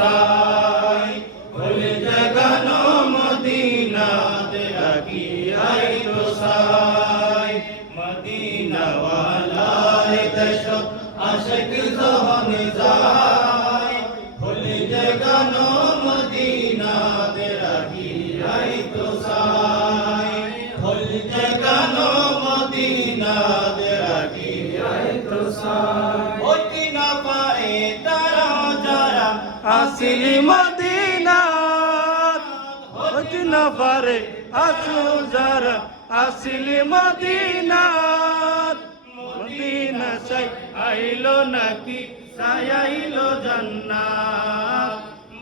সাই ভুল জাগানো মদিনাত রাখি আই তো সাই মদিনা ওয়ালার দেশ আশিক যখন যায় ভুল জাগানো মদিনাত রাখি আই তো সাই ভুল জাগানো মদিনাত রাখি আই তো সাই ওই না পারে তারা যারা আসিল মদিনাত হতে না পারে আসু যারা আসিল মদিনাত মদিনা সাই আইলো নাকি সাই আইলো জান্নাত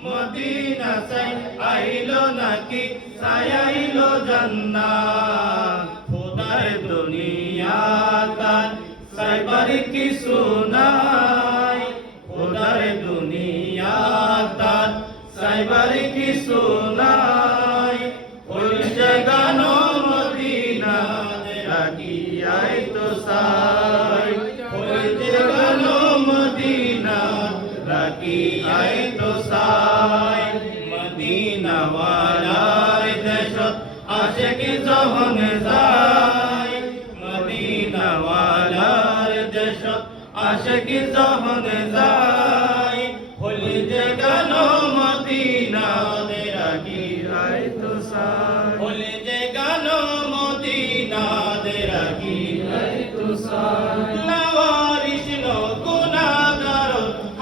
মদিনা সাই আইলো নাকি সাই আইলো জান্নাত খোদার দুনিয়া তার সাইবার কি সুনাই খোদার দুনিয়া তার সাইবার কি সুনাই ওই জাগানো মদিনা রাখি আই তো সাই ওই জাগানো মদিনা রাখি আই তো সাই মদিনা ওয়ালার দেশ আশিক যখন যায় মদিনা ওয়ালার দেশ আশিক যখন যায় ভুল জাগানো মদিনা রাখি আই তো সাই ভুল জাগানো মদিনা রাখি আই তো সাই লাওয়ারিস নো গুনাহগার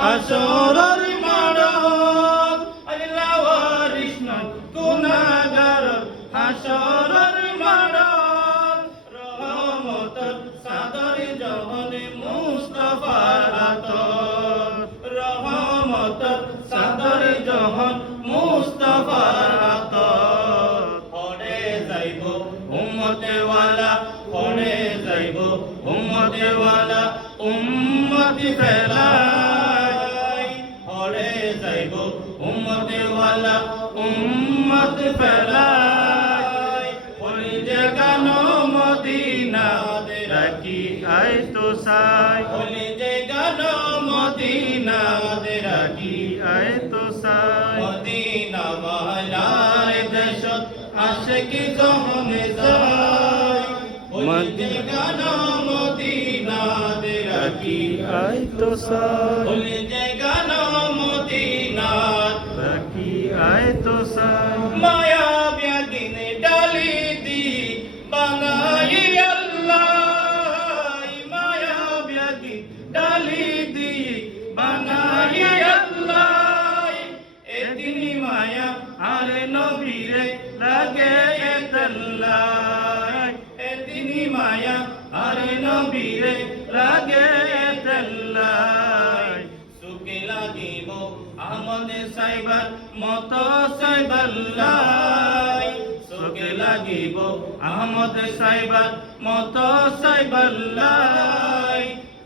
হাসরের মাঠত আরে লাওয়ারিস নো গুনাহগার হাসরের মাঠত রহমতের সাদর জহন মুস্তাফার হাতত রহমতের সাদর জহন মুস্তাফার হাতত পড়ে যাইব উম্মতে ওয়ালা পড়ে যাইব উম্মতে ওয়ালা উম্মতি ফেলাই পড়ে যাইব উম্মতে ওয়ালা উম্মতি ফেলাই ওই জাগানো মদিনা রাখি আই তো সাই ওই জাগানো মদিনা রাখি আই তো সাই মদিনা ওয়ালার দেশ আশিক যখন যায় ওই জাগানো মদিনা রাখি আই তো সাই ওই জাগানো মদিনা রাখি আই তো সাই মায়া ব্যাগিন ডালি দি বাঙালি আল্লাহ মায়া ব্যাগিন ডালি দি বাঙালি আল্লাহ এদিন মায়া আরে নবীরে লাগে এতাল্লাহ এদিন মায়া আরে নবীরে লাগে এতাল্লাহ সুখে লাগিব আমাদের সাইবার মত সাইবাল্লাহ সুখে লাগিব আমাদের সাইবার মত সাইবাল্লাহ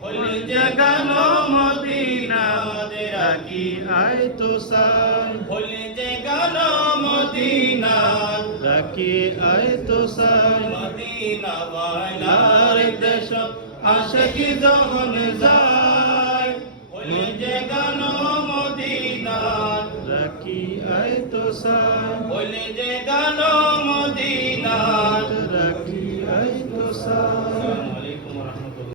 ওই জাগানো মদিনা রাখি আই তো সাই ওই জাগানো মদিনা রাখি আই তো সাই মদিনা ওয়ালার দেশ আশিক যখন যায় ওই জাগানো মদিনা রাখি আই তো সাই ওই জাগানো মদিনা রাখি আই তো সাই।